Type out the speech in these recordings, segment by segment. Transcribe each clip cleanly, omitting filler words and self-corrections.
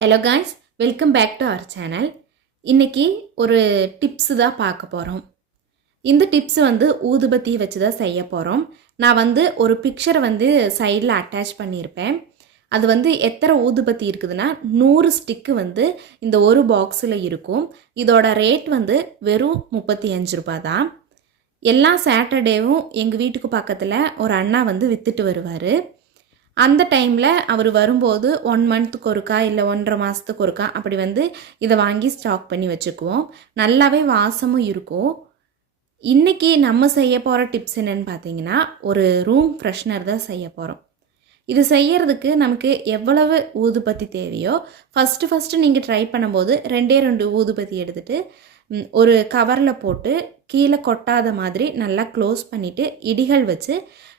Hello guys, welcome back to our channel. இன்றைக்கி ஒரு tips தான் பார்க்க போகிறோம். இந்த டிப்ஸ் ஊதுபத்தி வச்சு தான் செய்ய போகிறோம். நான் ஒரு பிக்சரை சைடில் அட்டாச் பண்ணியிருப்பேன். அது எத்தனை ஊதுபத்தி இருக்குதுன்னா 100 ஸ்டிக்கு இந்த ஒரு பாக்ஸில் இருக்கும். இதோட ரேட் வெறும் 35 ரூபா தான். எல்லா சாட்டர்டேவும் எங்கள் வீட்டுக்கு பக்கத்தில் ஒரு அண்ணா விற்றுட்டு வருவார். அந்த டைமில் அவர் வரும்போது 1 மந்த்துக்கு ஒருக்கா இல்லை 1.5 மாதத்துக்கு ஒருக்கா அப்படி இதை வாங்கி ஸ்டாக் பண்ணி வச்சுக்குவோம். நல்லாவே வாசமும் இருக்கும். இன்றைக்கி நம்ம செய்ய போகிற டிப்ஸ் என்னென்னு பார்த்தீங்கன்னா, ஒரு ரூம் ஃப்ரெஷ்னர் தான் செய்ய போகிறோம். இது செய்யறதுக்கு நமக்கு எவ்வளவு ஊதுபத்தி தேவையோ ஃபஸ்ட்டு நீங்கள் ட்ரை பண்ணும்போது 2 ஊதுபத்தி எடுத்துகிட்டு ஒரு கவரில் போட்டு கீழே கொட்டாத மாதிரி நல்லா க்ளோஸ் பண்ணிவிட்டு இடிகள் வச்சு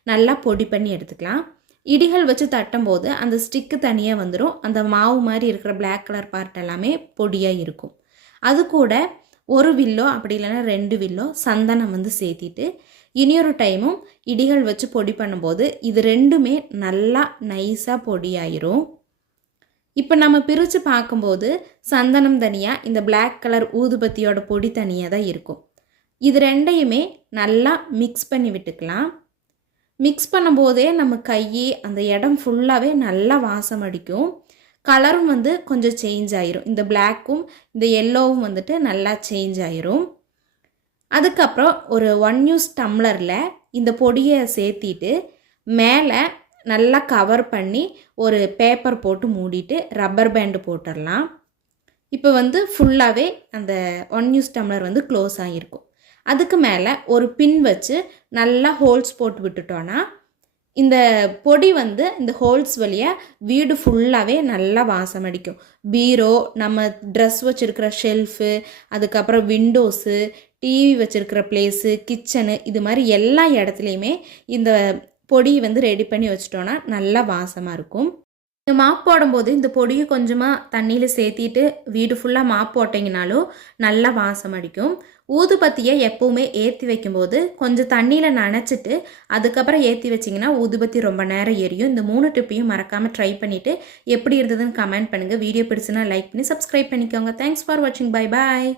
நல்லா பொடி பண்ணி எடுத்துக்கலாம். இடிகள் வச்சு தட்டும்போது அந்த ஸ்டிக்கு தனியாக வந்துடும். அந்த மாவு மாதிரி இருக்கிற பிளாக் கலர் பார்ட் எல்லாமே பொடியாக இருக்கும். அது கூட ஒரு வில்லோ அப்படி இல்லைன்னா 2 வில்லோ சந்தனம் சேர்த்திட்டு இனியொரு டைமும் இடிகள் வச்சு பொடி பண்ணும்போது இது ரெண்டுமே நல்லா நைஸாக பொடியாயிரும். இப்போ நம்ம பிரித்து பார்க்கும்போது சந்தனம் தனியாக, இந்த பிளாக் கலர் ஊதுபத்தியோட பொடி தனியாக தான் இருக்கும். இது ரெண்டையுமே நல்லா மிக்ஸ் பண்ணி விட்டுக்கலாம். மிக்ஸ் பண்ணும்போதே நம்ம அந்த இடம் ஃபுல்லாகவே நல்லா வாசம் அடிக்கும். கலரும் கொஞ்சம் சேஞ்ச் ஆயிரும். இந்த பிளாக்கும் இந்த எல்லோவும் நல்லா சேஞ்ச் ஆயிரும். அதுக்கப்புறம் ஒரு 1 யூஸ் டம்ளரில் இந்த பொடியை சேர்த்திட்டு மேலே நல்லா கவர் பண்ணி ஒரு பேப்பர் போட்டு மூடிட்டு ரப்பர் பேண்டு போட்டுடலாம். இப்போ ஃபுல்லாகவே அந்த 1 யூஸ் டம்ளர் க்ளோஸ் ஆகிருக்கும். அதுக்கு மேலே ஒரு பின் வச்சு நல்லா ஹோல்ஸ் போட்டு விட்டுட்டோன்னா இந்த பொடி இந்த ஹோல்ஸ் வழியாக வீடு ஃபுல்லாகவே நல்லா வாசம் அடிக்கும். பீரோ, நம்ம ட்ரெஸ் வச்சுருக்கிற ஷெல்ஃபு, அதுக்கப்புறம் விண்டோஸு, டிவி வச்சுருக்கிற பிளேஸு, கிச்சனு, இது மாதிரி எல்லா இடத்துலையுமே இந்த பொடி ரெடி பண்ணி வச்சிட்டோன்னா நல்லா வாசமாக இருக்கும். மாப் போடும்போது இந்த பொடியை கொஞ்சமாக தண்ணியில் சேர்த்திட்டு வீடு ஃபுல்லாக மாப் போட்டிங்கனாலும் நல்லா வாசம் அடிக்கும். ஊதுபத்தியை எப்போவுமே ஏற்றி வைக்கும்போது கொஞ்சம் தண்ணியில் நனைச்சிட்டு அதுக்கப்புறம் ஏற்றி வச்சிங்கன்னா ஊதுபத்தி ரொம்ப நேரம் எரியும். இந்த 3 டிப்பையும் மறக்காமல் ட்ரை பண்ணிவிட்டு எப்படி இருந்ததுன்னு கமெண்ட் பண்ணுங்கள். வீடியோ பிடிச்சுன்னா லைக் பண்ணி சப்ஸ்கிரைப் பண்ணிக்கோங்க. தேங்க்ஸ் ஃபார் வாட்சிங். Bye bye.